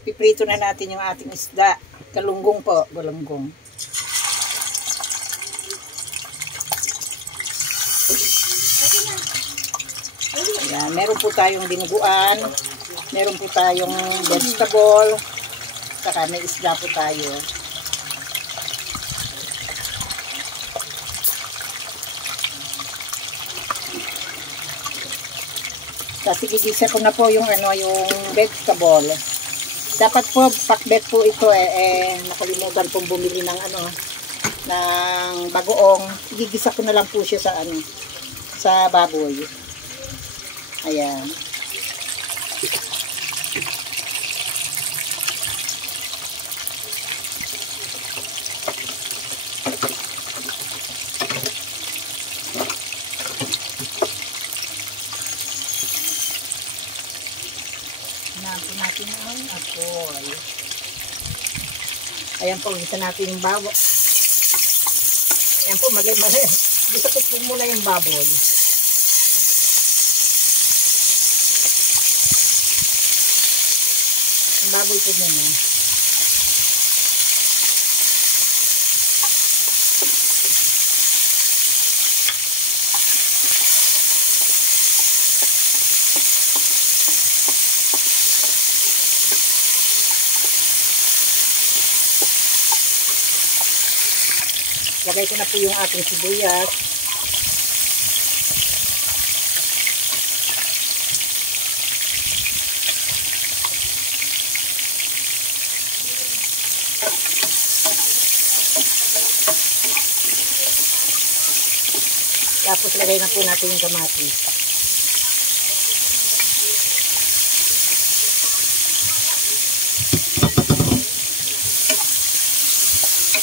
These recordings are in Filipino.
Piprito na natin yung ating isda. Galunggong po, galunggong. Ayan, meron po tayong dinuguan, meron po tayong vegetable, saka may isda po tayo. Kasi gigisa ko na po yung yung vegetable. Dapat po pakbet po ito nakalimutan pong bumili ng ng bagoong. Gigisa ko na lang po siya sa baboy. Ayan. Natin ang apoy. Ayan po, gisa natin yung baboy. Ayan po, mali. Gisa ko po muna yung baboy. Yung baboy po muna. Lagay ko na po yung ating sibuyas. Tapos lagay na po natin yung kamatis.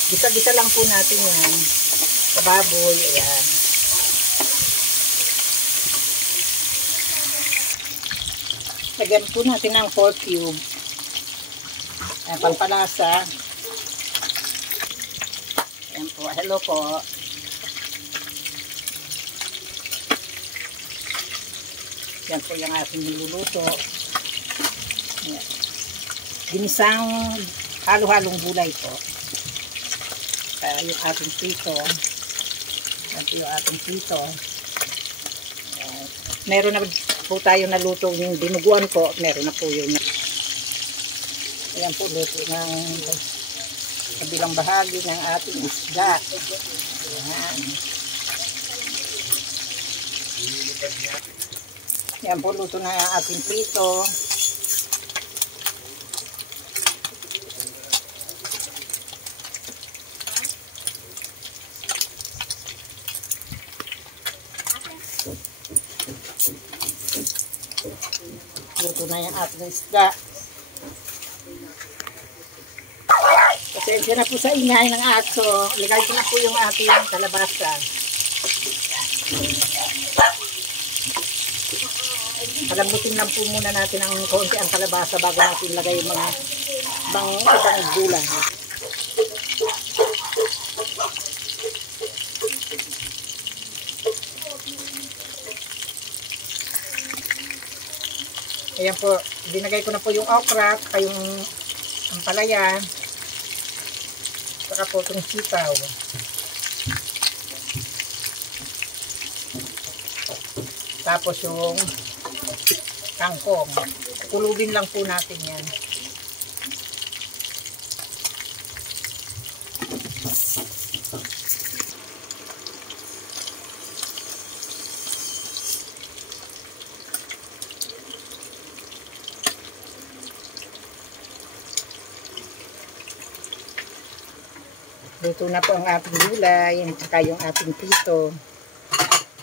Gisa-gisa lang po natin yan sa baboy. Ayan. Lagyan po natin ng 4 cube. Ayan, pampalasa. Ayan po. Hello po. Yan po yung ating niluluto. Ayan. Ginisang halo-halong gulay po. Yung ating prito. Yan po yung ating prito. Meron na po tayo naluto yung dinuguan ko. Meron na po yun. Ayan po, luto ng kabilang bahagi ng ating isda. Ayan. Ayan po, luto na ang ating prito. Luto na yung ating isda. Pasensya na po sa ingay ng aso. Lagay ko na po yung ating kalabasa. Palambutin lang po muna natin ang konti ang kalabasa bago natin lagay yung mga ibang gulay. Ayan po, dinagay ko na po yung okra, yung ampalaya, saka po itong sitaw. Tapos yung kangkong. Kulubin lang po natin yan. Luto na po ang ating gulay, at saka yung ating prito.